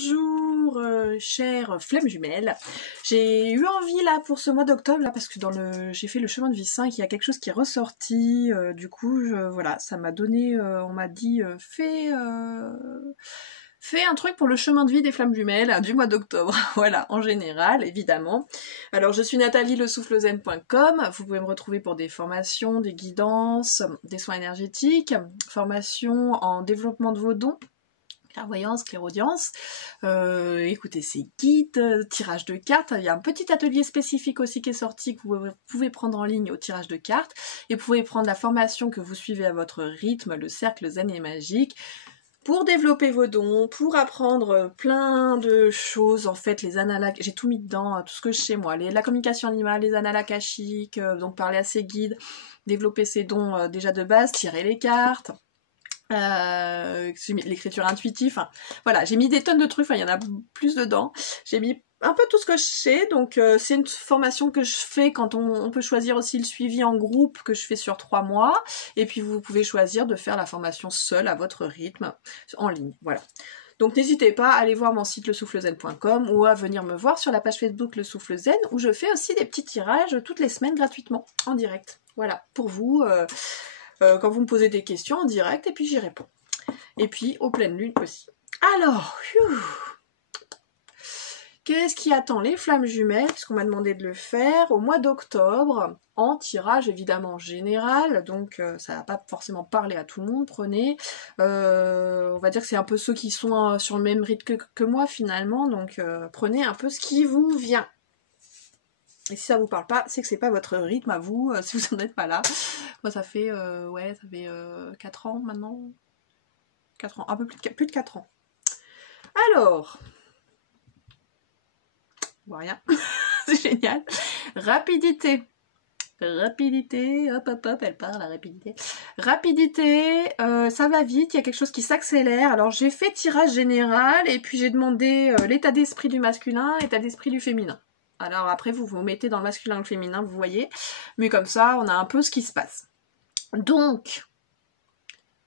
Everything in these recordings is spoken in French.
Bonjour chère flamme jumelle. J'ai eu envie là pour ce mois d'octobre là parce que j'ai fait le chemin de vie 5, il y a quelque chose qui est ressorti, du coup voilà, ça m'a donné, on m'a dit fais un truc pour le chemin de vie des flammes jumelles du mois d'octobre, voilà, en général, évidemment. Alors je suis Nathalie lesoufflezen.com, vous pouvez me retrouver pour des formations, des guidances, des soins énergétiques, formations en développement de vos dons, clairvoyance, clairaudience, écoutez ces guides, tirage de cartes, il y a un petit atelier spécifique aussi qui est sorti que vous pouvez prendre en ligne au tirage de cartes, et vous pouvez prendre la formation que vous suivez à votre rythme, le cercle zen et magique, pour développer vos dons, pour apprendre plein de choses, en fait, les annales, j'ai tout mis dedans, tout ce que je sais moi, la communication animale, les annales akashiques, donc parler à ses guides, développer ses dons déjà de base, tirer les cartes, l'écriture intuitive, enfin, voilà, j'ai mis des tonnes de trucs, enfin, il y en a plus dedans, j'ai mis un peu tout ce que je sais, donc c'est une formation que je fais quand on peut choisir aussi le suivi en groupe que je fais sur 3 mois, et puis vous pouvez choisir de faire la formation seule à votre rythme, en ligne, voilà. Donc n'hésitez pas à aller voir mon site lesoufflezen.com ou à venir me voir sur la page Facebook Le Souffle Zen, où je fais aussi des petits tirages toutes les semaines gratuitement, en direct, voilà, pour vous, quand vous me posez des questions en direct, et puis j'y réponds. Et puis, aux pleines lunes aussi. Alors, qu'est-ce qui attend les flammes jumelles, puisqu'on m'a demandé de le faire, au mois d'octobre, en tirage évidemment général, donc ça va pas forcément parler à tout le monde, prenez, on va dire que c'est un peu ceux qui sont sur le même rythme que moi finalement, donc prenez un peu ce qui vous vient. Et si ça vous parle pas, c'est que c'est pas votre rythme à vous, si vous n'en êtes pas là. Moi ça fait, ouais, ça fait 4 ans maintenant. 4 ans, un peu plus de 4 ans. Alors, on voit rien, c'est génial. Rapidité, hop hop hop, elle part la rapidité. Rapidité, ça va vite, il y a quelque chose qui s'accélère. Alors j'ai fait tirage général et puis j'ai demandé l'état d'esprit du masculin, l'état d'esprit du féminin. Alors après vous vous mettez dans le masculin et le féminin, vous voyez, mais comme ça on a un peu ce qui se passe. Donc,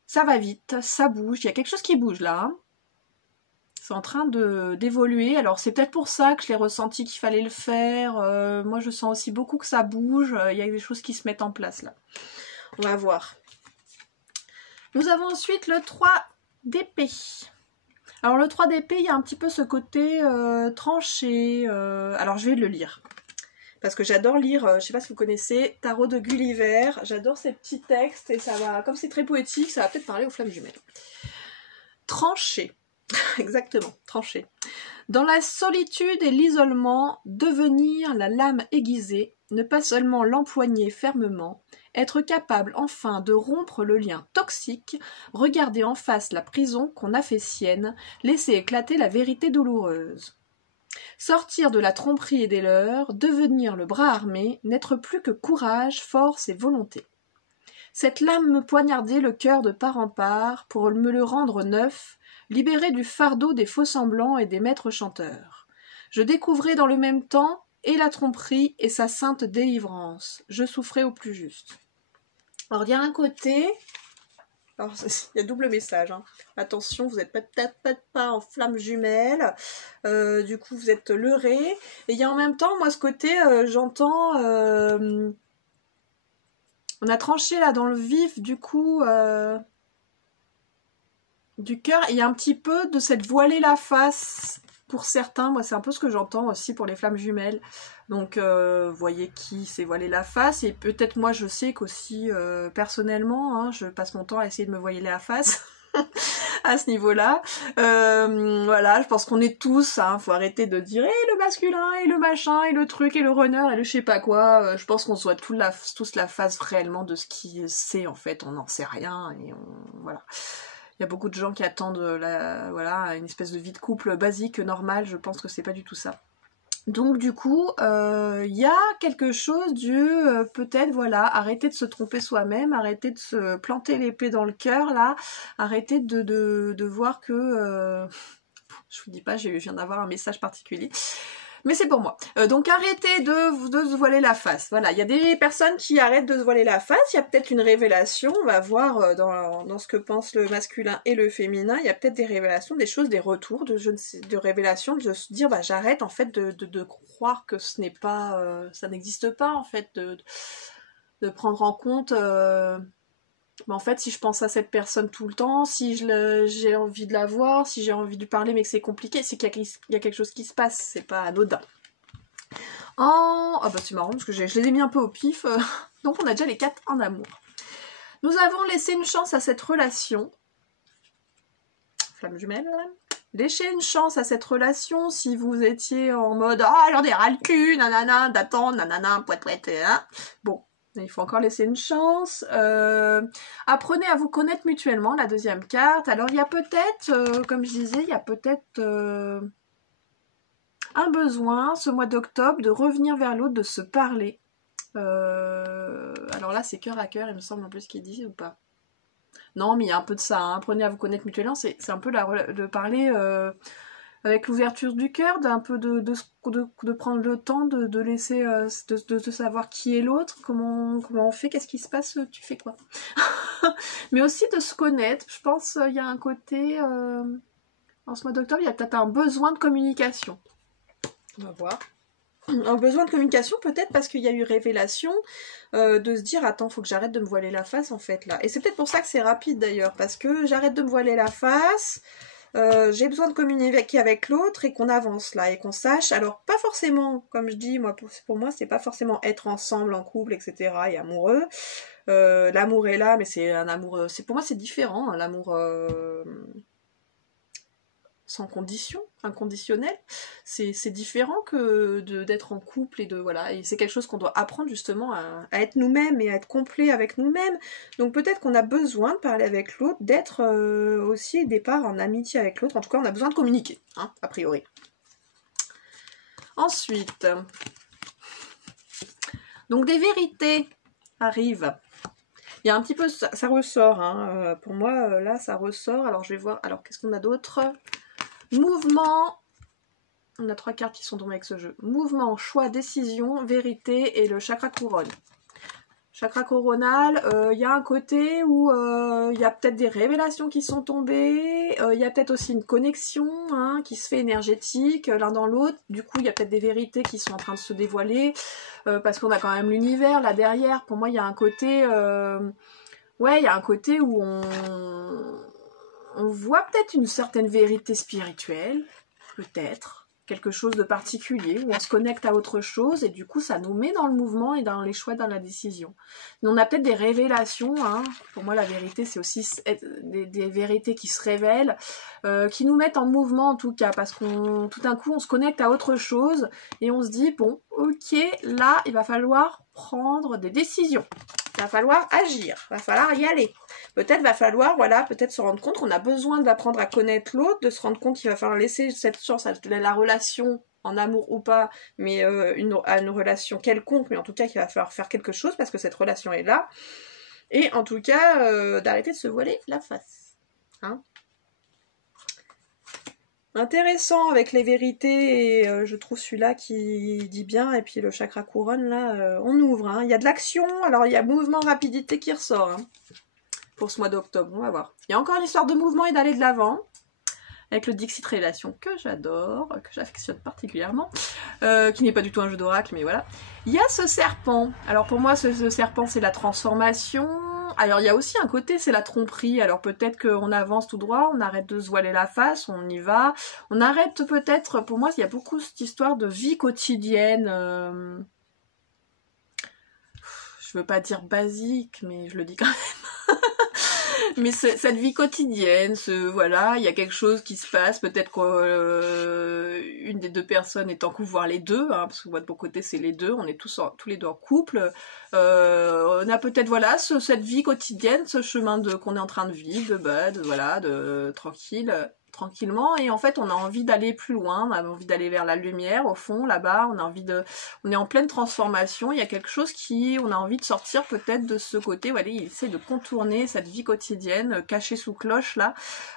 ça va vite, ça bouge, il y a quelque chose qui bouge là, hein. C'est en train d'évoluer, alors c'est peut-être pour ça que je l'ai ressenti qu'il fallait le faire, moi je sens aussi beaucoup que ça bouge, il y a des choses qui se mettent en place là. On va voir. Nous avons ensuite le 3 d'épée. Alors le 3 d'épée, il y a un petit peu ce côté tranché, alors je vais le lire. Parce que j'adore lire, je sais pas si vous connaissez, Tarot de Gulliver, j'adore ces petits textes et ça va, comme c'est très poétique, ça va peut-être parler aux flammes jumelles. Tranché. Exactement, tranché. Dans la solitude et l'isolement, devenir la lame aiguisée, ne pas seulement l'empoigner fermement, être capable enfin de rompre le lien toxique, regarder en face la prison qu'on a fait sienne, laisser éclater la vérité douloureuse. Sortir de la tromperie et des leurs, devenir le bras armé, n'être plus que courage, force et volonté. Cette lame me poignardait le cœur de part en part pour me le rendre neuf, libéré du fardeau des faux-semblants et des maîtres chanteurs. Je découvrais dans le même temps et la tromperie et sa sainte délivrance. Je souffrais au plus juste. Alors, il y a un côté... Alors, il y a double message, hein. Attention, vous n'êtes peut-être pas en flamme jumelle, du coup vous êtes leurré. Et il y a en même temps, moi ce côté, j'entends... on a tranché là dans le vif du coup... du cœur, il y a un petit peu de cette voiler la face pour certains, moi c'est un peu ce que j'entends aussi pour les flammes jumelles, donc voyez qui s'est voilé la face, et peut-être moi je sais qu'aussi personnellement, hein, je passe mon temps à essayer de me voiler la face à ce niveau-là, voilà, je pense qu'on est tous, hein, faut arrêter de dire le masculin, et le machin, et le truc, et le runner, et le je sais pas quoi, je pense qu'on souhaite tous la face réellement de ce qui c'est en fait, on n'en sait rien, et voilà. Il y a beaucoup de gens qui attendent voilà, une espèce de vie de couple basique, normale, je pense que c'est pas du tout ça. Donc du coup, il y a quelque chose du peut-être, voilà, arrêter de se tromper soi-même, arrêter de se planter l'épée dans le cœur, là, arrêter de voir que Je vous dis pas, je viens d'avoir un message particulier. Mais c'est pour moi. Donc arrêtez de se voiler la face. Voilà, il y a des personnes qui arrêtent de se voiler la face. Il y a peut-être une révélation. On va voir dans ce que pense le masculin et le féminin. Il y a peut-être des révélations, des choses, des retours de révélations, de se dire bah j'arrête en fait de croire que ce n'est pas, ça n'existe pas en fait, de prendre en compte. Mais en fait, si je pense à cette personne tout le temps, si j'ai envie de la voir, si j'ai envie de lui parler mais que c'est compliqué, c'est qu'il y a quelque chose qui se passe, c'est pas anodin. Ah bah c'est marrant parce que je les ai mis un peu au pif, donc on a déjà les 4 en amour. Nous avons laissé une chance à cette relation. Flamme jumelle. Laissez une chance à cette relation si vous étiez en mode « Ah, j'en ai ras le cul, nanana, d'attendre, nanana, poète, hein. » Bon. Il faut encore laisser une chance. Apprenez à vous connaître mutuellement, la deuxième carte. Alors il y a peut-être, comme je disais, il y a peut-être un besoin ce mois d'octobre de revenir vers l'autre, de se parler. Alors là c'est cœur à cœur, il me semble en plus qu'il dit ou pas. Non mais il y a un peu de ça, hein. Apprenez à vous connaître mutuellement, c'est un peu de parler... avec l'ouverture du cœur, d'un peu de prendre le temps de laisser, de savoir qui est l'autre, comment on fait, qu'est-ce qui se passe, tu fais quoi. Mais aussi de se connaître, je pense il y a un côté, en ce mois d'octobre, il y a peut-être un besoin de communication. On va voir. Un besoin de communication peut-être parce qu'il y a eu révélation, de se dire attends faut que j'arrête de me voiler la face en fait là. Et c'est peut-être pour ça que c'est rapide d'ailleurs, parce que j'arrête de me voiler la face... j'ai besoin de communiquer avec l'autre et qu'on avance là et qu'on sache, alors pas forcément, comme je dis, moi pour moi c'est pas forcément être ensemble en couple etc et amoureux, l'amour est là mais c'est un amour, pour moi c'est différent, hein, l'amour sans condition, inconditionnel, c'est différent que d'être en couple et de voilà, et c'est quelque chose qu'on doit apprendre justement à être nous-mêmes et à être complet avec nous-mêmes. Donc peut-être qu'on a besoin de parler avec l'autre, d'être aussi au départ en amitié avec l'autre, en tout cas on a besoin de communiquer, hein, a priori. Ensuite, donc des vérités arrivent. Il y a un petit peu, ça ressort, hein, pour moi là ça ressort, alors je vais voir, alors qu'est-ce qu'on a d'autre ? Mouvement, on a 3 cartes qui sont tombées avec ce jeu. Mouvement, choix, décision, vérité et le chakra couronne. Chakra coronal, il y a un côté où il y a peut-être des révélations qui sont tombées, il y a peut-être aussi une connexion hein, qui se fait énergétique l'un dans l'autre. Du coup, il y a peut-être des vérités qui sont en train de se dévoiler parce qu'on a quand même l'univers là derrière. Pour moi, il y a un côté, ouais, il y a un côté où on voit peut-être une certaine vérité spirituelle, peut-être, quelque chose de particulier, où on se connecte à autre chose, et du coup ça nous met dans le mouvement et dans les choix, dans la décision. Mais on a peut-être des révélations, hein. Pour moi la vérité c'est aussi des vérités qui se révèlent, qui nous mettent en mouvement en tout cas, parce qu'on tout d'un coup on se connecte à autre chose, et on se dit, bon, ok, là il va falloir prendre des décisions. Il va falloir agir, il va falloir y aller. Peut-être va falloir, voilà, peut-être se rendre compte qu'on a besoin d'apprendre à connaître l'autre, de se rendre compte qu'il va falloir laisser cette chance à la relation, en amour ou pas, mais à une relation quelconque, mais en tout cas qu'il va falloir faire quelque chose parce que cette relation est là. Et en tout cas, d'arrêter de se voiler la face. Hein ? Intéressant avec les vérités, et je trouve celui-là qui dit bien, et puis le chakra couronne, là, on ouvre. Hein. Il y a de l'action, alors il y a mouvement, rapidité qui ressort hein, pour ce mois d'octobre, on va voir. Il y a encore une histoire de mouvement et d'aller de l'avant, avec le Dixit Révélation que j'adore, que j'affectionne particulièrement, qui n'est pas du tout un jeu d'oracle, mais voilà. Il y a ce serpent, alors pour moi ce serpent c'est la transformation. Alors il y a aussi un côté, c'est la tromperie, alors peut-être qu'on avance tout droit, on arrête de se voiler la face, on y va, on arrête peut-être, pour moi il y a beaucoup cette histoire de vie quotidienne, je veux pas dire basique, mais je le dis quand même, mais cette vie quotidienne, voilà, il y a quelque chose qui se passe, peut-être qu'une des deux personnes est en couple, voire les deux, hein, parce que moi de mon côté c'est les deux, on est tous les deux en couple, on a peut-être voilà cette vie quotidienne, ce chemin qu'on est en train de vivre, voilà, de tranquille, tranquillement, et en fait on a envie d'aller plus loin, on a envie d'aller vers la lumière au fond là-bas, on est en pleine transformation, il y a quelque chose on a envie de sortir peut-être de ce côté, voilà, il essaie de contourner cette vie quotidienne cachée sous cloche là,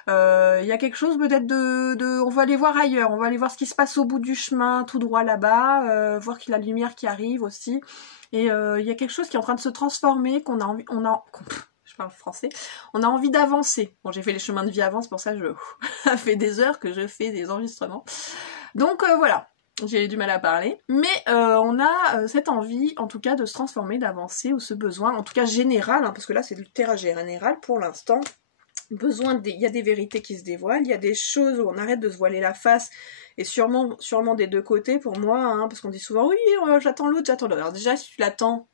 il y a quelque chose peut-être on va aller voir ailleurs, on va aller voir ce qui se passe au bout du chemin, tout droit là-bas, voir qu'il y a la lumière qui arrive aussi, et il y a quelque chose qui est en train de se transformer, je parle français, on a envie d'avancer. Bon, j'ai fait les chemins de vie avant, c'est pour ça que ça fait des heures que je fais des enregistrements. Donc voilà, j'ai du mal à parler. Mais on a cette envie, en tout cas, de se transformer, d'avancer, ou ce besoin, en tout cas général, hein, parce que là c'est du terrain général pour l'instant. Il y a des vérités qui se dévoilent, il y a des choses où on arrête de se voiler la face, et sûrement des deux côtés pour moi, hein, parce qu'on dit souvent, oui, j'attends l'autre. Alors déjà, si tu l'attends,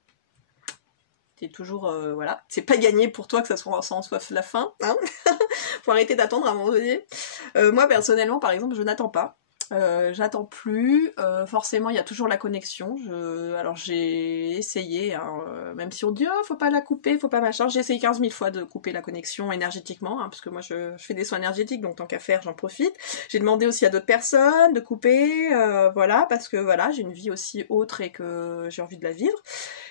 c'est toujours, voilà, c'est pas gagné pour toi que ça en soit la fin, hein. Faut arrêter d'attendre à un moment donné. Moi, personnellement, par exemple, je n'attends pas. J'attends plus, forcément il y a toujours la connexion, alors j'ai essayé, hein, même si on dit oh faut pas la couper, faut pas machin, j'ai essayé 15 000 fois de couper la connexion énergétiquement, hein, parce que moi je fais des soins énergétiques, donc tant qu'à faire j'en profite. J'ai demandé aussi à d'autres personnes de couper, voilà, parce que voilà, j'ai une vie aussi autre et que j'ai envie de la vivre,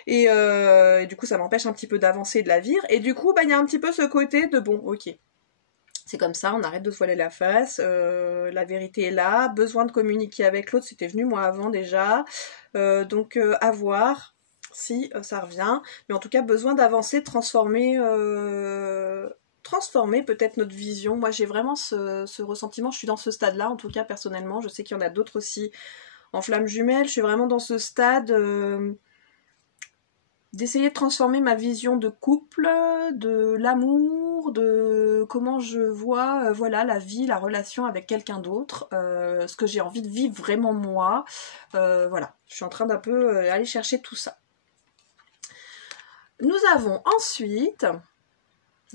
et du coup ça m'empêche un petit peu d'avancer et de la vivre, et du coup bah il y a un petit peu ce côté de bon ok, c'est comme ça, on arrête de se voiler la face, la vérité est là, besoin de communiquer avec l'autre, c'était venu moi avant déjà, donc à voir si ça revient, mais en tout cas besoin d'avancer, de transformer peut-être notre vision. Moi j'ai vraiment ce ressentiment, je suis dans ce stade-là, en tout cas personnellement, je sais qu'il y en a d'autres aussi en flamme jumelle, je suis vraiment dans ce stade... d'essayer de transformer ma vision de couple, de l'amour, de comment je vois voilà, la vie, la relation avec quelqu'un d'autre, ce que j'ai envie de vivre vraiment moi. Voilà, je suis en train d'un peu aller chercher tout ça. Nous avons ensuite...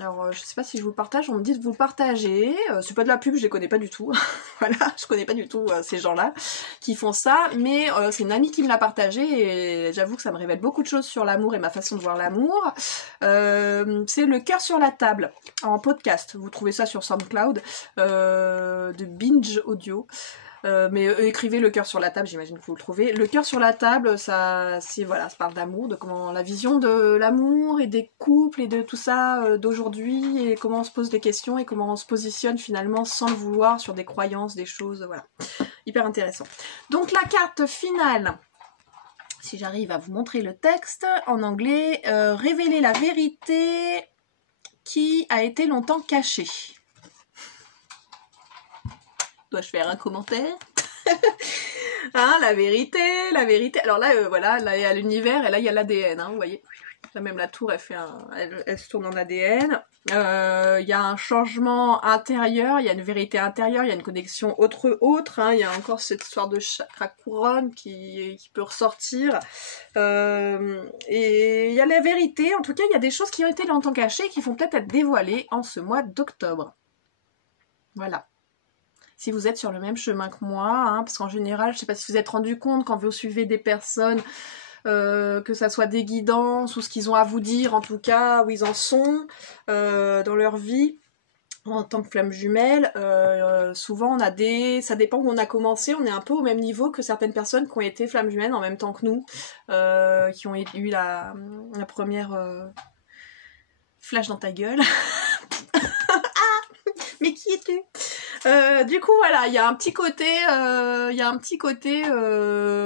Alors, je sais pas si je vous le partage, on me dit de vous le partager, c'est pas de la pub, je les connais pas du tout, voilà, je connais pas du tout ces gens-là qui font ça, mais c'est une amie qui me l'a partagé, et j'avoue que ça me révèle beaucoup de choses sur l'amour et ma façon de voir l'amour. C'est le cœur sur la table, en podcast, vous trouvez ça sur SoundCloud, de Binge Audio. Mais écrivez le cœur sur la table, j'imagine que vous le trouvez. Le cœur sur la table, ça parle d'amour, de comment la vision de l'amour et des couples et de tout ça d'aujourd'hui, et comment on se pose des questions et comment on se positionne finalement sans le vouloir sur des croyances, des choses, voilà. Hyper intéressant. Donc la carte finale, si j'arrive à vous montrer le texte en anglais, révéler la vérité qui a été longtemps cachée. Dois-je faire un commentaire? Hein, la vérité. Alors là, voilà, là il y a l'univers et là il y a l'ADN, hein, vous voyez. Là même la tour, elle se tourne en ADN. Il y a un changement intérieur, il y a une vérité intérieure, il y a une connexion autre, hein, il y a encore cette histoire de chakra couronne qui peut ressortir. Et il y a la vérité, en tout cas il y a des choses qui ont été longtemps cachées qui vont peut-être être dévoilées en ce mois d'octobre. Voilà. Si vous êtes sur le même chemin que moi, hein, parce qu'en général, je ne sais pas si vous êtes rendu compte quand vous suivez des personnes, que ça soit des guidances ou ce qu'ils ont à vous dire, en tout cas, où ils en sont dans leur vie, en tant que flamme jumelle, souvent on a ça dépend où on a commencé, on est un peu au même niveau que certaines personnes qui ont été flammes jumelles en même temps que nous, qui ont eu la première flash dans ta gueule. Mais qui es-tu? Du coup voilà, il y a un petit côté,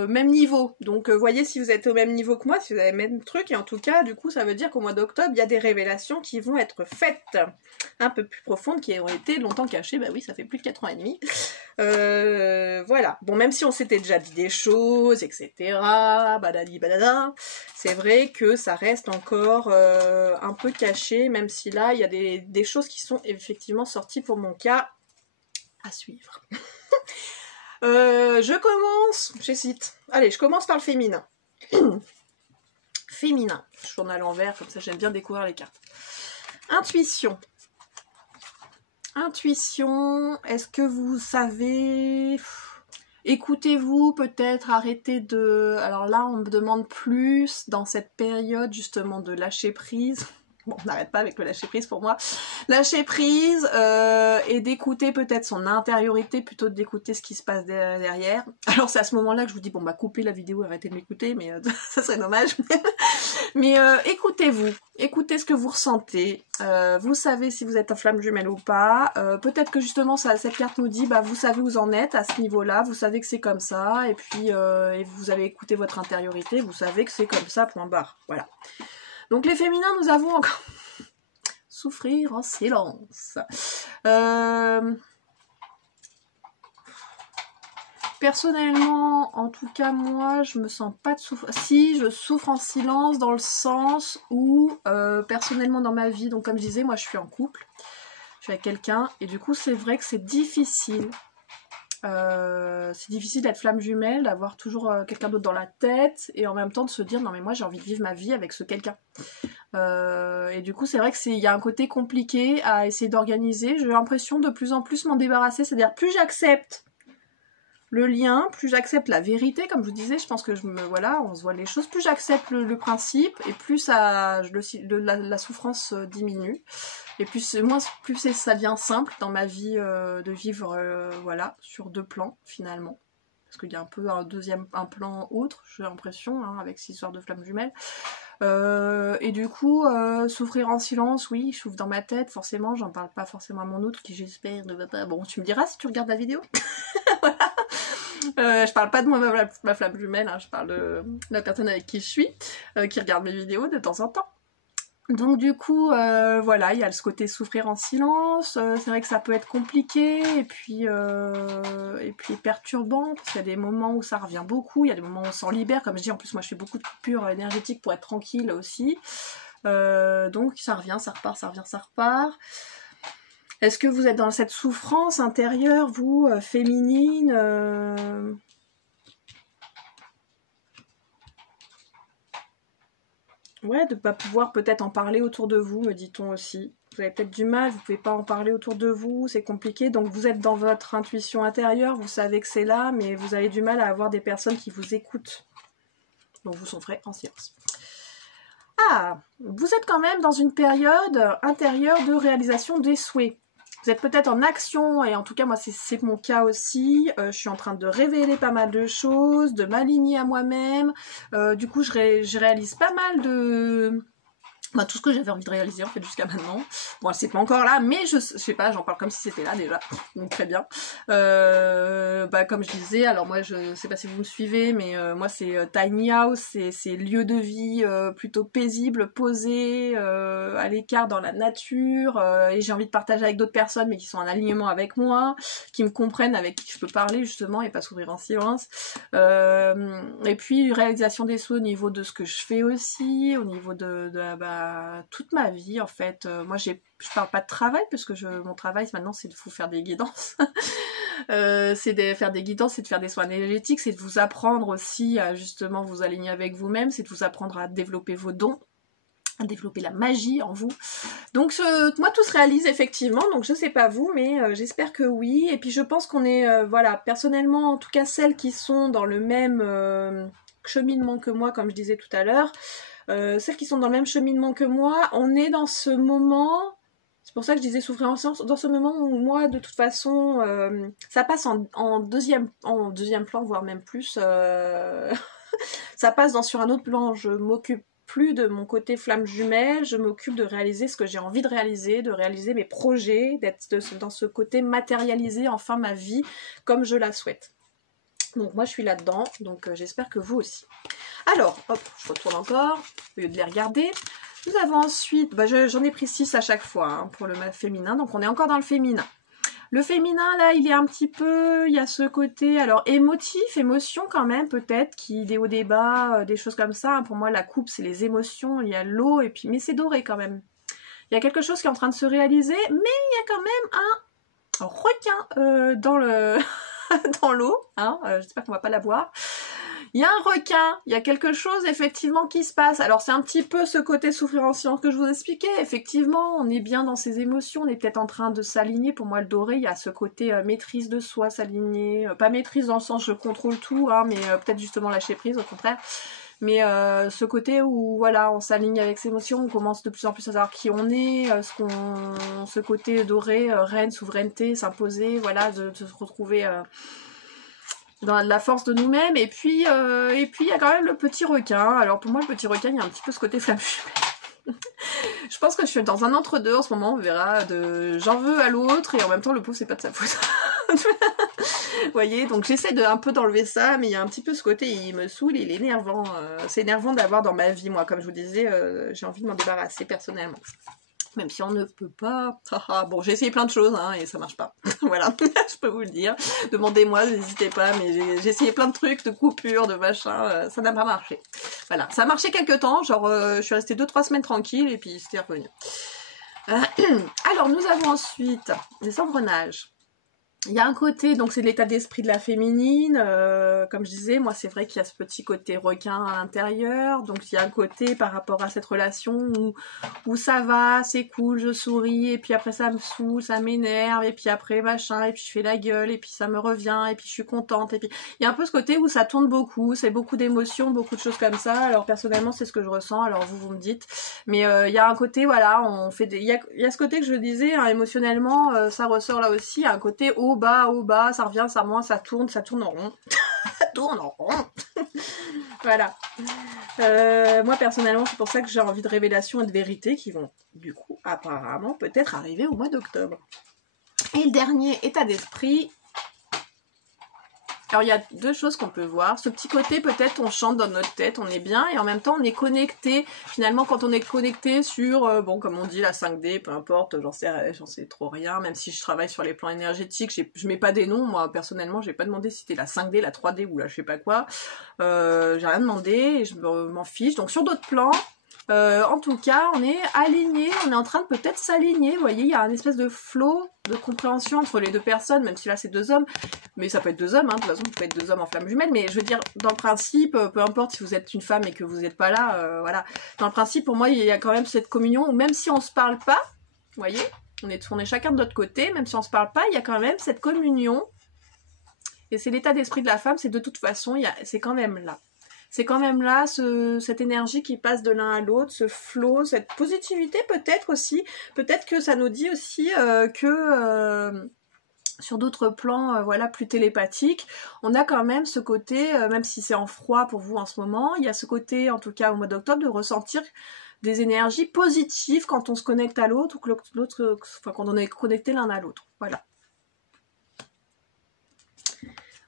même niveau. Donc voyez si vous êtes au même niveau que moi, si vous avez le même truc, et en tout cas, du coup, ça veut dire qu'au mois d'octobre, il y a des révélations qui vont être faites, un peu plus profondes, qui ont été longtemps cachées. Bah oui, ça fait plus de 4 ans et demi. Voilà. Bon, même si on s'était déjà dit des choses, etc. Badadi badada, c'est vrai que ça reste encore un peu caché, même si là, il y a des choses qui sont effectivement sorties pour mon cas. À suivre. Je commence, j'hésite. Allez, je commence par le féminin. Féminin. Je tourne à l'envers, comme ça j'aime bien découvrir les cartes. Intuition. Intuition, est-ce que vous savez... Écoutez-vous peut-être, arrêtez de... Alors là, on me demande plus, dans cette période justement de lâcher prise. Bon, on n'arrête pas avec le lâcher prise pour moi. Lâcher prise et d'écouter peut-être son intériorité plutôt que d'écouter ce qui se passe derrière. Alors c'est à ce moment-là que je vous dis, bon bah coupez la vidéo, arrêtez de m'écouter, mais ça serait dommage. Mais écoutez-vous, écoutez ce que vous ressentez. Vous savez si vous êtes en flamme jumelle ou pas. Peut-être que justement cette carte nous dit, bah vous savez où vous en êtes à ce niveau-là, vous savez que c'est comme ça, et puis et vous avez écouté votre intériorité, vous savez que c'est comme ça, point barre. Voilà. Donc les féminins, nous avons encore souffrir en silence. Personnellement, en tout cas moi, je me sens pas de souffrir. Si, je souffre en silence dans le sens où, personnellement dans ma vie, donc comme je disais, moi je suis en couple, je suis avec quelqu'un, et du coup c'est vrai que c'est difficile. C'est difficile d'être flamme jumelle, d'avoir toujours quelqu'un d'autre dans la tête, et en même temps de se dire non mais moi j'ai envie de vivre ma vie avec ce quelqu'un. Et du coup c'est vrai qu'il y a un côté compliqué à essayer d'organiser. J'ai l'impression de plus en plus m'en débarrasser, c'est-à-dire plus j'accepte le lien, plus j'accepte la vérité, comme je vous disais, je pense que voilà, on se voit les choses, plus j'accepte le principe, et plus la souffrance diminue, et plus ça devient simple dans ma vie de vivre voilà, sur deux plans finalement. Parce qu'il y a un peu un plan autre, j'ai l'impression, hein, avec cette histoire de flamme jumelle. Et du coup, souffrir en silence, oui, je souffre dans ma tête, forcément, j'en parle pas forcément à mon autre qui j'espère ne va pas. Bon, tu me diras si tu regardes la vidéo. Voilà. Je parle pas de moi, ma flamme jumelle, hein, je parle de la personne avec qui je suis, qui regarde mes vidéos de temps en temps. Donc du coup, voilà, il y a ce côté souffrir en silence, c'est vrai que ça peut être compliqué, et puis perturbant, parce qu'il y a des moments où ça revient beaucoup, il y a des moments où on s'en libère, comme je dis, en plus moi je fais beaucoup de coupures énergétiques pour être tranquille aussi, donc ça revient, ça repart, ça revient, ça repart. Est-ce que vous êtes dans cette souffrance intérieure, vous, féminine Ouais, de ne pas pouvoir peut-être en parler autour de vous, me dit-on aussi. Vous avez peut-être du mal, vous ne pouvez pas en parler autour de vous, c'est compliqué. Donc vous êtes dans votre intuition intérieure, vous savez que c'est là, mais vous avez du mal à avoir des personnes qui vous écoutent. Donc vous souffrez en silence. Ah, vous êtes quand même dans une période intérieure de réalisation des souhaits. Vous êtes peut-être en action, et en tout cas moi c'est mon cas aussi, je suis en train de révéler pas mal de choses, de m'aligner à moi-même, du coup je réalise pas mal de... Bah, tout ce que j'avais envie de réaliser en fait jusqu'à maintenant. Bon, c'est pas encore là, mais je sais pas, j'en parle comme si c'était là déjà, donc très bien. Bah, comme je disais, alors moi je sais pas si vous me suivez, mais moi c'est tiny house, c'est lieu de vie plutôt paisible, posé, à l'écart dans la nature, et j'ai envie de partager avec d'autres personnes, mais qui sont en alignement avec moi, qui me comprennent, avec qui je peux parler justement et pas s'ouvrir en silence. Et puis réalisation des souhaits au niveau de ce que je fais aussi, au niveau de toute ma vie en fait. Moi je parle pas de travail parce que mon travail maintenant c'est de vous faire des guidances. C'est de faire des guidances, c'est de faire des soins énergétiques, c'est de vous apprendre aussi à justement vous aligner avec vous-même, c'est de vous apprendre à développer vos dons, à développer la magie en vous. Donc moi tout se réalise effectivement, donc je sais pas vous, mais j'espère que oui. Et puis je pense qu'on est, voilà, personnellement en tout cas celles qui sont dans le même cheminement que moi, comme je disais tout à l'heure, celles qui sont dans le même cheminement que moi, on est dans ce moment, c'est pour ça que je disais souffrir en silence, dans ce moment où moi de toute façon ça passe en deuxième plan, voire même plus, ça passe sur un autre plan, je m'occupe plus de mon côté flamme jumelle, je m'occupe de réaliser ce que j'ai envie de réaliser mes projets, d'être dans ce côté matérialiser enfin ma vie comme je la souhaite. Donc moi je suis là-dedans, donc j'espère que vous aussi. Alors, hop, je retourne encore, au lieu de les regarder. Nous avons ensuite, j'en ai pris 6 à chaque fois hein, pour le féminin, donc on est encore dans le féminin. Le féminin, là, il est un petit peu, il y a ce côté, alors émotif, émotion quand même, peut-être, qui des hauts débats, des choses comme ça. Pour moi, la coupe, c'est les émotions, il y a l'eau, et puis, mais c'est doré quand même. Il y a quelque chose qui est en train de se réaliser, mais il y a quand même un requin dans le... dans l'eau, hein, j'espère qu'on va pas la voir. Il y a un requin, il y a quelque chose effectivement qui se passe. Alors c'est un petit peu ce côté souffrir en silence que je vous expliquais. Effectivement, on est bien dans ses émotions, on est peut-être en train de s'aligner. Pour moi, le doré, il y a ce côté maîtrise de soi, s'aligner. Pas maîtrise dans le sens je contrôle tout, hein, mais peut-être justement lâcher prise, au contraire. Mais ce côté où voilà, on s'aligne avec ses émotions, on commence de plus en plus à savoir qui on est, ce côté doré, reine, souveraineté, s'imposer, voilà, de se retrouver dans la force de nous-mêmes. Et puis il y a quand même le petit requin. Alors pour moi, le petit requin, il y a un petit peu ce côté flamme jumelle. Je pense que je suis dans un entre-deux en ce moment, on verra, j'en veux à l'autre et en même temps le pauvre c'est pas de sa faute. Vous voyez, donc j'essaie un peu d'enlever ça, mais il y a un petit peu ce côté, il me saoule, il est énervant. C'est énervant d'avoir dans ma vie, moi, comme je vous disais, j'ai envie de m'en débarrasser personnellement. Même si on ne peut pas. Bon, j'ai essayé plein de choses hein, et ça marche pas. Voilà, je peux vous le dire. Demandez-moi, n'hésitez pas, mais j'ai essayé plein de trucs, de coupures, de machin, ça n'a pas marché. Voilà, ça a marché quelques temps, genre je suis restée 2-3 semaines tranquille et puis c'était revenu. Alors, nous avons ensuite les engrenages. Il y a un côté, donc c'est l'état d'esprit de la féminine, comme je disais, moi c'est vrai qu'il y a ce petit côté requin à l'intérieur, donc il y a un côté par rapport à cette relation où ça va, c'est cool, je souris, et puis après ça me saoule, ça m'énerve, et puis après machin, et puis je fais la gueule, et puis ça me revient, et puis je suis contente, et puis il y a un peu ce côté où ça tourne beaucoup, c'est beaucoup d'émotions, beaucoup de choses comme ça, alors personnellement c'est ce que je ressens, alors vous me dites, mais il y a un côté, voilà, il y a ce côté que je disais, hein, émotionnellement, ça ressort là aussi, il y a un côté haut, bas, ça revient, ça monte, ça tourne en rond. Ça tourne en rond. Voilà. Moi, personnellement, c'est pour ça que j'ai envie de révélations et de vérités qui vont, du coup, apparemment, peut-être arriver au mois d'octobre. Et le dernier état d'esprit... Alors, il y a deux choses qu'on peut voir. Ce petit côté, peut-être, on chante dans notre tête, on est bien, et en même temps, on est connecté. Finalement, quand on est connecté sur, bon, comme on dit, la 5D, peu importe, j'en sais trop rien, même si je travaille sur les plans énergétiques, je mets pas des noms, moi, personnellement, j'ai pas demandé si c'était la 5D, la 3D ou la je sais pas quoi. J'ai rien demandé, et je m'en fiche. Donc, sur d'autres plans, en tout cas, on est aligné, on est en train de peut-être s'aligner. Vous voyez, il y a un espèce de flow de compréhension entre les deux personnes, même si là c'est deux hommes, mais ça peut être deux hommes, hein, de toute façon, ça peut être deux hommes en flamme jumelle, mais je veux dire, dans le principe, peu importe si vous êtes une femme et que vous n'êtes pas là, voilà. Dans le principe, pour moi, il y a quand même cette communion où même si on se parle pas, vous voyez, on est chacun de notre côté, même si on se parle pas, il y a quand même cette communion, et c'est l'état d'esprit de la femme, c'est de toute façon, c'est quand même là. C'est quand même là, cette énergie qui passe de l'un à l'autre, ce flow, cette positivité peut-être aussi. Peut-être que ça nous dit aussi que sur d'autres plans, voilà, plus télépathiques, on a quand même ce côté, même si c'est en froid pour vous en ce moment, il y a ce côté, en tout cas au mois d'octobre, de ressentir des énergies positives quand on se connecte à l'autre ou que l'autre, enfin quand on est connecté l'un à l'autre. Voilà.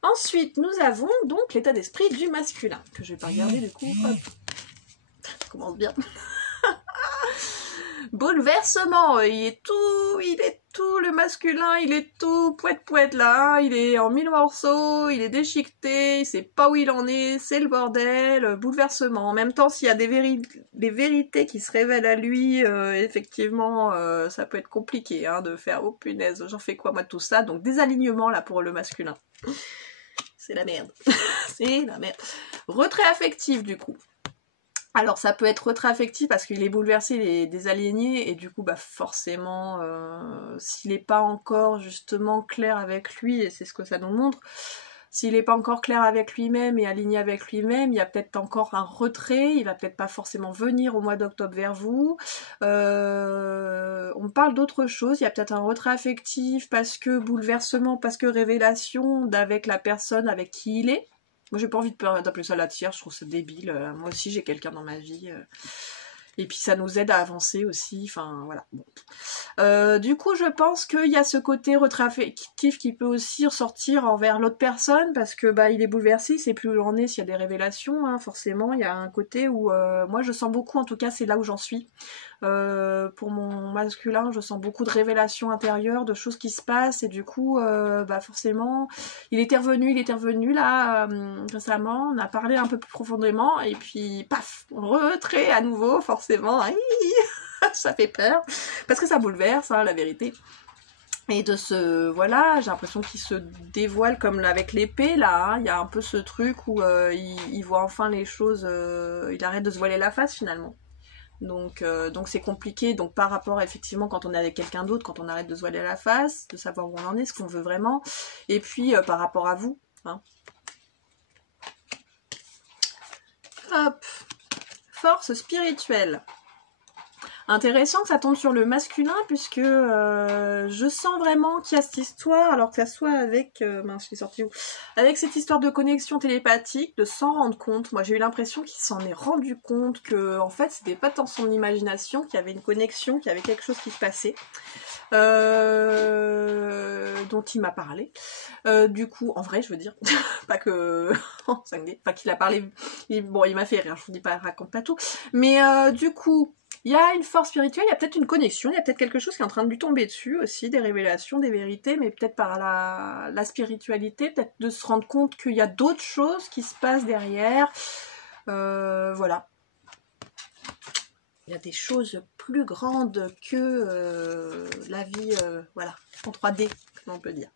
Ensuite, nous avons donc l'état d'esprit du masculin, que je vais pas regarder du coup. Hop. Ça commence bien. Bouleversement, il est tout, le masculin, il est tout poète là, hein, il est en 1000 morceaux, il est déchiqueté, il sait pas où il en est, c'est le bordel, bouleversement. En même temps, s'il y a des vérités qui se révèlent à lui, effectivement, ça peut être compliqué hein, de faire, oh punaise, j'en fais quoi moi de tout ça, donc désalignement là pour le masculin. C'est la merde. C'est la merde. Retrait affectif du coup. Alors ça peut être retrait affectif parce qu'il est bouleversé, il est désaligné et du coup bah forcément s'il n'est pas encore justement clair avec lui, et c'est ce que ça nous montre, s'il n'est pas encore clair avec lui-même et aligné avec lui-même, il y a peut-être encore un retrait, il va peut-être pas forcément venir au mois d'octobre vers vous. On parle d'autre chose, il y a peut-être un retrait affectif parce que bouleversement, parce que révélation d'avec la personne avec qui il est. Moi j'ai pas envie d'appeler ça la tierce, je trouve ça débile. Moi aussi j'ai quelqu'un dans ma vie. Et puis ça nous aide à avancer aussi, enfin voilà. Bon. Du coup je pense qu'il y a ce côté retrait affectif qui peut aussi ressortir envers l'autre personne, parce que bah il est bouleversé, il sait plus où il en est, s'il y a des révélations, hein, forcément, il y a un côté où moi je sens beaucoup, en tout cas c'est là où j'en suis. Pour mon masculin, je sens beaucoup de révélations intérieures, de choses qui se passent, et du coup, bah forcément, il était revenu là récemment, on a parlé un peu plus profondément, et puis paf, retrait à nouveau, forcément, ça fait peur, parce que ça bouleverse, hein, la vérité. Et de ce, voilà, j'ai l'impression qu'il se dévoile comme avec l'épée, là, hein. Il y a un peu ce truc où il voit enfin les choses, il arrête de se voiler la face finalement. Donc c'est compliqué, donc par rapport effectivement quand on est avec quelqu'un d'autre, quand on arrête de se voiler la face, de savoir où on en est, ce qu'on veut vraiment, et puis par rapport à vous, hein. Hop, force spirituelle. Intéressant que ça tombe sur le masculin, puisque je sens vraiment qu'il y a cette histoire, alors que ça soit avec... mince, je suis sortie où? Avec cette histoire de connexion télépathique, de s'en rendre compte. Moi, j'ai eu l'impression qu'il s'en est rendu compte que, en fait, c'était pas tant son imagination, qu'il y avait une connexion, qu'il y avait quelque chose qui se passait. Dont il m'a parlé. Du coup, en vrai, je veux dire, pas que en 5D, pas qu'il a parlé, bon, il m'a fait rire, je vous dis pas, raconte pas tout, mais du coup, il y a une force spirituelle, il y a peut-être une connexion, il y a peut-être quelque chose qui est en train de lui tomber dessus aussi, des révélations, des vérités, mais peut-être par la spiritualité, peut-être de se rendre compte qu'il y a d'autres choses qui se passent derrière, voilà. Il y a des choses plus grandes que la vie, voilà, en 3D, comme on peut dire.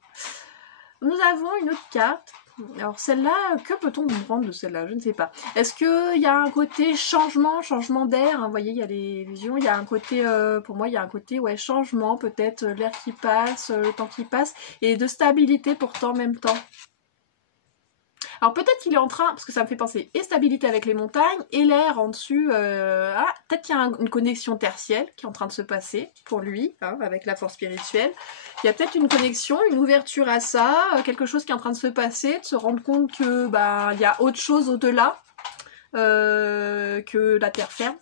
Nous avons une autre carte. Alors celle-là, que peut-on comprendre de celle-là? Je ne sais pas. Est-ce qu'il y a un côté changement d'air, hein, vous voyez, il y a les visions, il y a un côté, pour moi, il y a un côté, ouais, changement, peut-être l'air qui passe, le temps qui passe, et de stabilité pourtant en même temps. Alors peut-être qu'il est en train, parce que ça me fait penser, et stabilité avec les montagnes, et l'air en dessus, peut-être qu'il y a une connexion tertielle qui est en train de se passer pour lui, hein, avec la force spirituelle. Il y a peut-être une connexion, une ouverture à ça, quelque chose qui est en train de se passer, de se rendre compte que il y a autre chose au-delà que la terre ferme,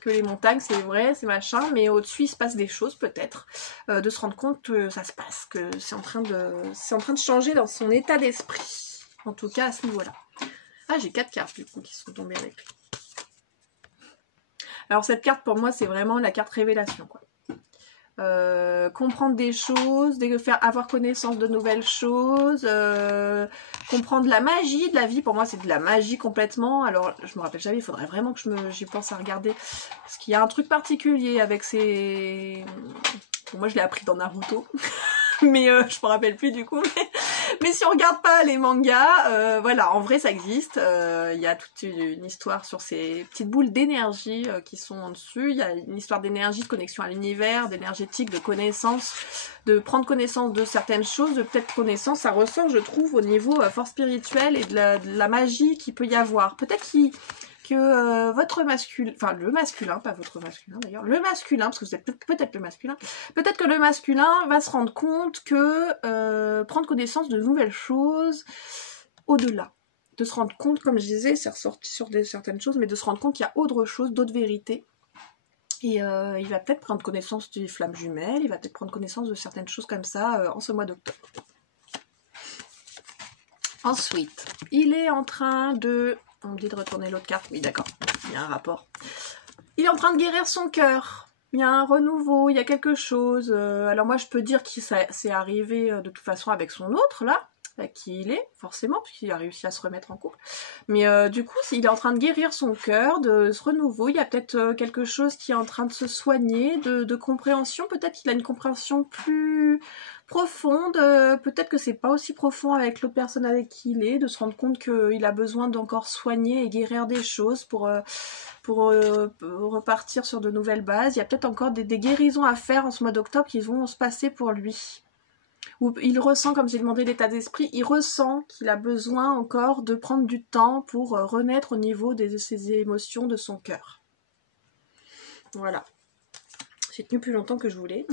que les montagnes, c'est vrai, c'est machin, mais au-dessus il se passe des choses peut-être, de se rendre compte que ça se passe, que c'est en train de changer dans son état d'esprit. En tout cas, à ce niveau-là. Ah, j'ai 4 cartes, du coup, qui sont tombées avec lui. Alors, cette carte, pour moi, c'est vraiment la carte révélation, quoi. Comprendre des choses, avoir connaissance de nouvelles choses, comprendre la magie de la vie. Pour moi, c'est de la magie complètement. Alors, je me rappelle jamais, il faudrait vraiment que j'y pense à regarder. Parce qu'il y a un truc particulier avec ces... Bon, moi, je l'ai appris dans Naruto. Mais je me rappelle plus du coup, mais si on regarde pas les mangas, voilà, en vrai ça existe, il y a toute une histoire sur ces petites boules d'énergie qui sont en dessus, il y a une histoire d'énergie, de connexion à l'univers, d'énergétique, de connaissance, de prendre connaissance de certaines choses, de peut-être connaissance, ça ressort je trouve au niveau force spirituelle et de la magie qu'il peut y avoir, peut-être que votre masculin, enfin le masculin, pas votre masculin d'ailleurs, le masculin, parce que vous êtes peut-être le masculin, peut-être que le masculin va se rendre compte que prendre connaissance de nouvelles choses au-delà, de se rendre compte, comme je disais, c'est ressorti sur certaines choses, mais de se rendre compte qu'il y a autre chose, d'autres vérités, et il va peut-être prendre connaissance des flammes jumelles, il va peut-être prendre connaissance de certaines choses comme ça en ce mois d'octobre. Ensuite, il est en train de... On me dit de retourner l'autre carte. Oui, d'accord. Il y a un rapport. Il est en train de guérir son cœur. Il y a un renouveau, il y a quelque chose. Alors moi, je peux dire que c'est arrivé de toute façon avec son autre, là, avec qui il est, forcément, puisqu'il a réussi à se remettre en couple. Mais du coup, il est en train de guérir son cœur, de ce renouveau. Il y a peut-être quelque chose qui est en train de se soigner, de compréhension. Peut-être qu'il a une compréhension plus... profonde, peut-être que c'est pas aussi profond avec l'autre personne avec qui il est, de se rendre compte qu'il a besoin d'encore soigner et guérir des choses pour repartir sur de nouvelles bases. Il y a peut-être encore des guérisons à faire en ce mois d'octobre qui vont se passer pour lui. Ou il ressent, comme j'ai demandé l'état d'esprit, il ressent qu'il a besoin encore de prendre du temps pour renaître au niveau de ses émotions, de son cœur. Voilà. J'ai tenu plus longtemps que je voulais.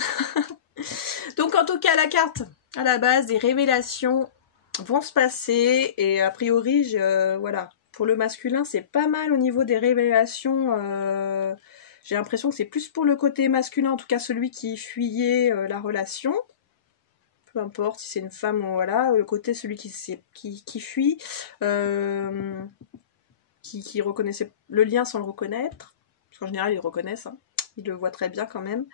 Donc en tout cas la carte à la base des révélations vont se passer et a priori voilà, pour le masculin c'est pas mal au niveau des révélations, j'ai l'impression que c'est plus pour le côté masculin, en tout cas celui qui fuyait la relation, peu importe si c'est une femme ou voilà, le côté celui qui fuit, qui reconnaissait le lien sans le reconnaître, parce qu'en général ils le reconnaissent, hein. Il le voit très bien quand même.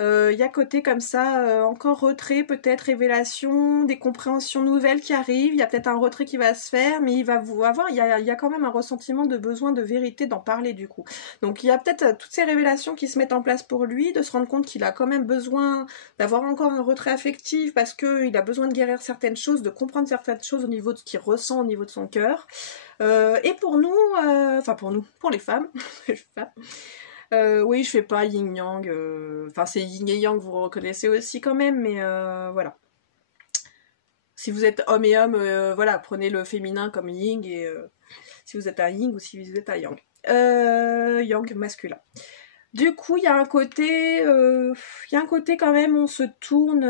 Il y a côté comme ça, encore retrait, peut-être révélation, des compréhensions nouvelles qui arrivent. Il y a peut-être un retrait qui va se faire, mais il va vous avoir. Il y a quand même un ressentiment de besoin de vérité d'en parler du coup. Donc il y a peut-être toutes ces révélations qui se mettent en place pour lui, de se rendre compte qu'il a quand même besoin d'avoir encore un retrait affectif parce qu'il a besoin de guérir certaines choses, de comprendre certaines choses au niveau de ce qu'il ressent au niveau de son cœur. Et pour nous, pour les femmes, oui, je fais pas yin-yang, enfin c'est yin et yang, vous reconnaissez aussi quand même, mais voilà. Si vous êtes homme et homme, voilà, prenez le féminin comme yin, et si vous êtes un yin ou si vous êtes un yang. Yang masculin. Du coup, il y a un côté quand même, on se tourne,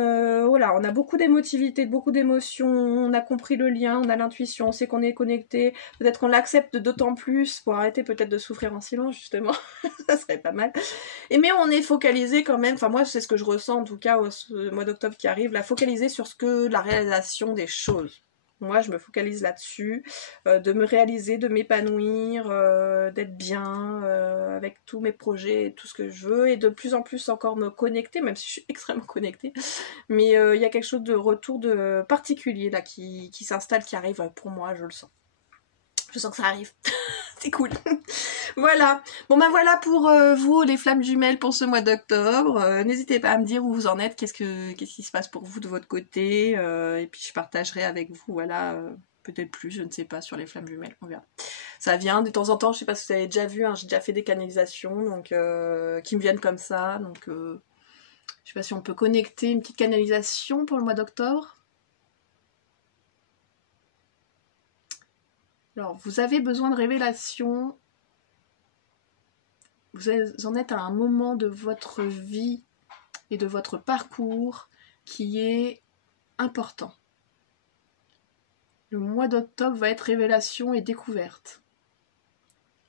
voilà, on a beaucoup d'émotivité, beaucoup d'émotions, on a compris le lien, on a l'intuition, on sait qu'on est connecté, peut-être qu'on l'accepte d'autant plus pour arrêter peut-être de souffrir en silence, justement, ça serait pas mal. Mais on est focalisé quand même, enfin moi c'est ce que je ressens en tout cas au mois d'octobre qui arrive, focaliser sur la réalisation des choses. Moi, je me focalise là-dessus, de me réaliser, de m'épanouir, d'être bien avec tous mes projets et tout ce que je veux, et de plus en plus encore me connecter, même si je suis extrêmement connectée. Mais il y a quelque chose de retour de particulier là qui s'installe, qui arrive pour moi, je le sens. Je sens que ça arrive. C'est cool. Voilà. Bon ben voilà pour vous les flammes jumelles pour ce mois d'octobre. N'hésitez pas à me dire où vous en êtes, qu'est-ce qui se passe pour vous de votre côté. Et puis je partagerai avec vous, voilà, peut-être plus, je ne sais pas, sur les flammes jumelles, on verra. Ça vient de temps en temps, je sais pas si vous avez déjà vu, hein, j'ai déjà fait des canalisations, donc qui me viennent comme ça. Donc je sais pas si on peut connecter une petite canalisation pour le mois d'octobre. Alors, vous avez besoin de révélation. Vous en êtes à un moment de votre vie et de votre parcours qui est important. Le mois d'octobre va être révélation et découverte.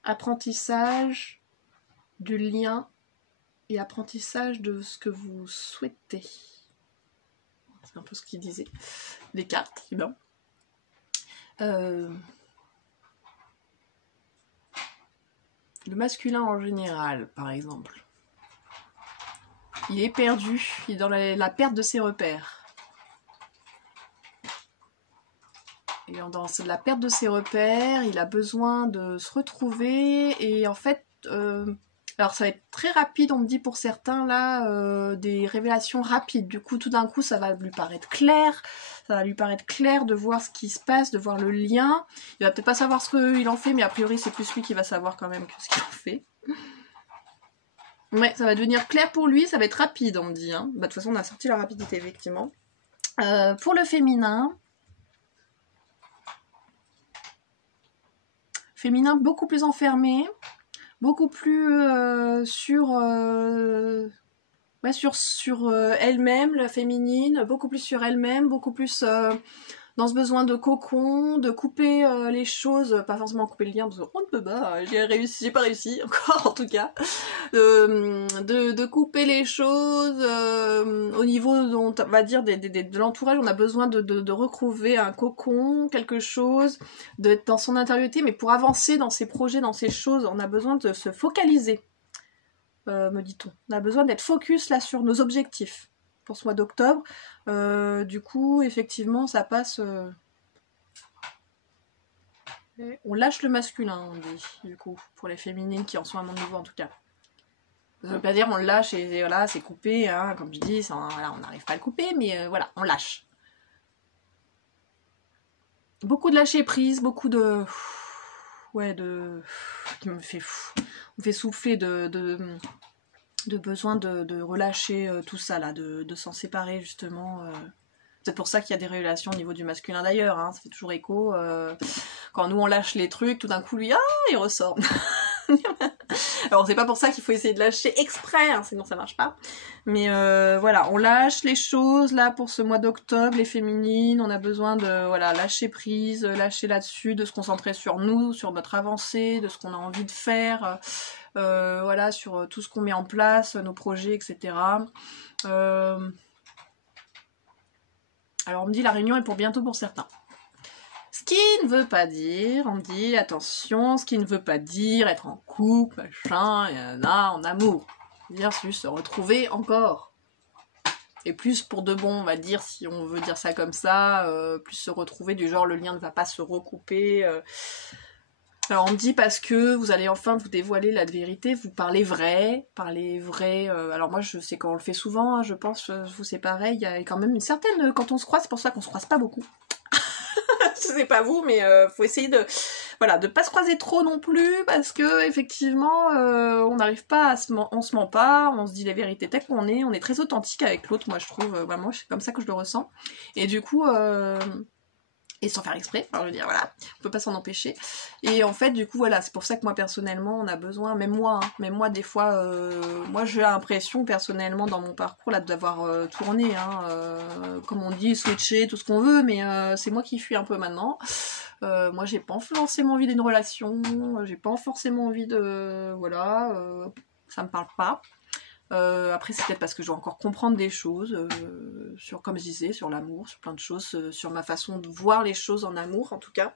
Apprentissage du lien et apprentissage de ce que vous souhaitez. C'est un peu ce qu'il disait. Les cartes, c'est bien. Le masculin en général, par exemple, il est perdu, il est dans la perte de ses repères. Et dans la perte de ses repères, il a besoin de se retrouver, et en fait, alors ça va être très rapide, on me dit pour certains là, des révélations rapides. Du coup, tout d'un coup, ça va lui paraître clair. Ça va lui paraître clair de voir ce qui se passe, de voir le lien. Il va peut-être pas savoir ce qu'il en fait, mais a priori, c'est plus lui qui va savoir quand même que ce qu'il en fait. Ouais, ça va devenir clair pour lui, ça va être rapide, on me dit. Hein. Bah, de toute façon, on a sorti la rapidité, effectivement. Pour le féminin, beaucoup plus enfermé, beaucoup plus sur elle-même, la féminine, beaucoup plus sur elle-même, beaucoup plus dans ce besoin de cocon, de couper les choses, pas forcément couper le lien, parce qu'on ne peut pas, j'ai pas réussi encore en tout cas, de couper les choses au niveau, on va dire, de l'entourage. On a besoin de retrouver un cocon, quelque chose, d'être dans son intériorité, mais pour avancer dans ses projets, dans ses choses, on a besoin de se focaliser. Me dit-on. On a besoin d'être focus là sur nos objectifs pour ce mois d'octobre. Du coup, effectivement, ça passe... On lâche le masculin, on dit, du coup, pour les féminines qui en sont à mon niveau en tout cas. Ça veut pas dire on le lâche et voilà, c'est coupé, hein, comme je dis, voilà, on n'arrive pas à le couper, mais voilà, on lâche. Beaucoup de lâcher prise, beaucoup de... Ouais, qui me fait... On me fait souffler de besoin de relâcher tout ça là, de s'en séparer justement. C'est pour ça qu'il y a des révélations au niveau du masculin d'ailleurs, hein, ça fait toujours écho. Quand nous on lâche les trucs, tout d'un coup lui, il ressort. Alors c'est pas pour ça qu'il faut essayer de lâcher exprès, hein, sinon ça marche pas. Mais voilà, on lâche les choses là pour ce mois d'octobre, les féminines, on a besoin de voilà, lâcher prise, lâcher là-dessus, de se concentrer sur nous, sur notre avancée, de ce qu'on a envie de faire. Voilà, sur tout ce qu'on met en place, nos projets, etc. Alors on me dit la réunion est pour bientôt pour certains. Ce qui ne veut pas dire, on me dit attention, ce qui ne veut pas dire être en couple, machin, et là, en amour. Dire juste se retrouver encore. Et plus pour de bon, on va dire, si on veut dire ça comme ça, plus se retrouver du genre le lien ne va pas se recouper. Alors on me dit parce que vous allez enfin vous dévoiler la vérité, vous parlez vrai, alors moi je sais qu'on le fait souvent, hein, je pense, vous c'est pareil, il y a quand même une certaine, quand on se croise, c'est pour ça qu'on se croise pas beaucoup. Je sais pas vous, mais faut essayer de... voilà, de pas se croiser trop non plus, parce que effectivement, on n'arrive pas à on se ment pas, on se dit les vérités telles qu'on est, on est très authentique avec l'autre, moi je trouve, moi c'est comme ça que je le ressens, et du coup, et sans faire exprès, enfin je veux dire, voilà, on peut pas s'en empêcher, et en fait, du coup, voilà, c'est pour ça que moi, personnellement, on a besoin, même moi, des fois, moi j'ai l'impression, personnellement, dans mon parcours, là, d'avoir tourné, comme on dit, switché, tout ce qu'on veut, mais c'est moi qui fuis un peu maintenant. Moi, j'ai pas forcément envie d'une relation, j'ai pas forcément envie de... voilà, ça me parle pas. Après, c'est peut-être parce que je dois encore comprendre des choses, sur, comme je disais, sur l'amour, sur plein de choses, sur ma façon de voir les choses en amour, en tout cas,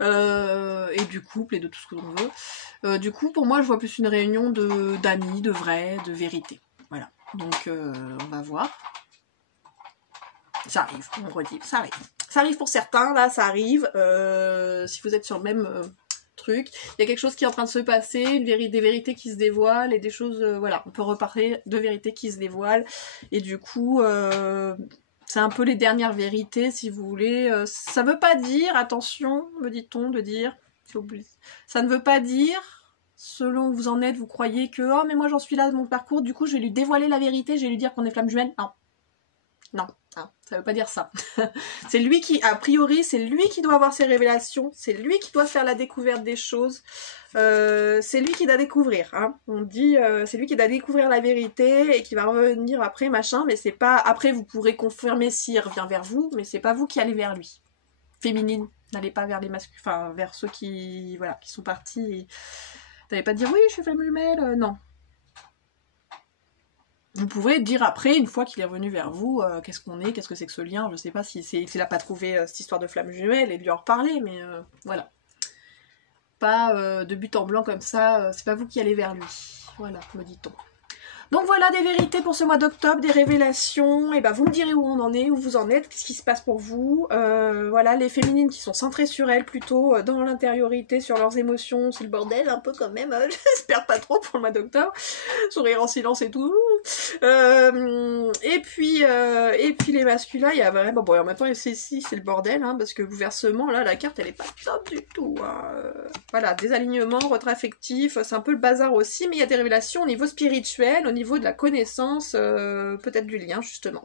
et du couple et de tout ce que l'on veut. Du coup, pour moi, je vois plus une réunion d'amis, de vrai, de vérité. Voilà. Donc, on va voir. Ça arrive, on redit, ça arrive. Ça arrive pour certains, là, ça arrive. Si vous êtes sur le même... truc, il y a quelque chose qui est en train de se passer, des vérités qui se dévoilent et des choses, voilà, on peut reparler de vérités qui se dévoilent, et du coup, c'est un peu les dernières vérités, si vous voulez. Ça veut pas dire, attention, me dit-on, de dire, ça ne veut pas dire, selon où vous en êtes, vous croyez que, oh mais moi j'en suis là de mon parcours, du coup je vais lui dévoiler la vérité, je vais lui dire qu'on est flamme jumelle. Non. Non, ça veut pas dire ça. C'est lui qui, a priori, c'est lui qui doit avoir ses révélations, c'est lui qui doit faire la découverte des choses, c'est lui qui doit découvrir, hein. On dit, c'est lui qui doit découvrir la vérité et qui va revenir après, machin, mais c'est pas... Après, vous pourrez confirmer s'il revient vers vous, mais c'est pas vous qui allez vers lui. Féminine, n'allez pas vers les masculins, enfin, vers ceux qui, voilà, qui sont partis et... N'allez pas dire, oui, je suis flamme jumelle, non. Vous pouvez dire après, une fois qu'il est revenu vers vous, qu'est-ce qu'on est, qu'est-ce que c'est que ce lien, je sais pas s'il n'a pas trouvé cette histoire de flamme jumelle et de lui en reparler, mais voilà. Pas de but en blanc comme ça, c'est pas vous qui allez vers lui. Voilà, me dit-on. Donc voilà des vérités pour ce mois d'octobre, des révélations, et ben vous me direz où on en est, où vous en êtes, qu'est-ce qui se passe pour vous. Voilà, les féminines qui sont centrées sur elles plutôt, dans l'intériorité, sur leurs émotions, c'est le bordel un peu quand même, j'espère pas trop pour le mois d'octobre, sourire en silence et tout. Et puis les masculins, il y a vraiment, bon en même temps c'est le bordel, hein, parce que bouleversement, là la carte elle est pas top du tout. Voilà, désalignement, retrait affectif, c'est un peu le bazar aussi, mais il y a des révélations au niveau spirituel, au niveau de la connaissance, peut-être du lien justement.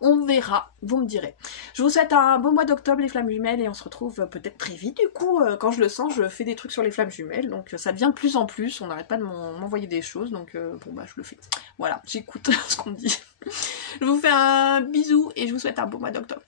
On verra, vous me direz. Je vous souhaite un beau mois d'octobre les flammes jumelles et on se retrouve peut-être très vite du coup. Quand je le sens, je fais des trucs sur les flammes jumelles, donc ça devient de plus en plus, on n'arrête pas de m'envoyer des choses, donc bon bah je le fais. Voilà, j'écoute ce qu'on me dit. Je vous fais un bisou et je vous souhaite un beau mois d'octobre.